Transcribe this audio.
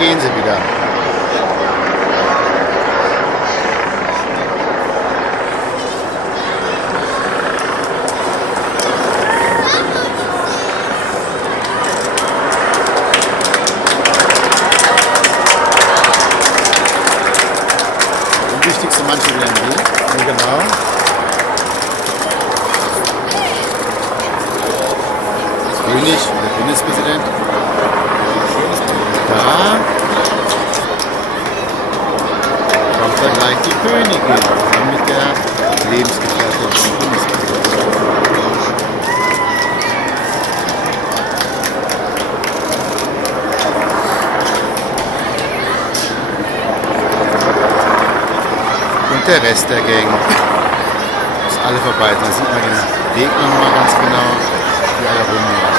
gehen sie wieder. Die wichtigste Mannschaft in der NBA. Ja, genau. König, der Bundespräsident. Da kommt dann gleich die Königin zusammen mit der Lebensgefährtin vom Bundespräsidenten. Und der Rest der Gang ist alle vorbei. Da sieht man den Weg nochmal ganz genau, wie alle rumlaufen.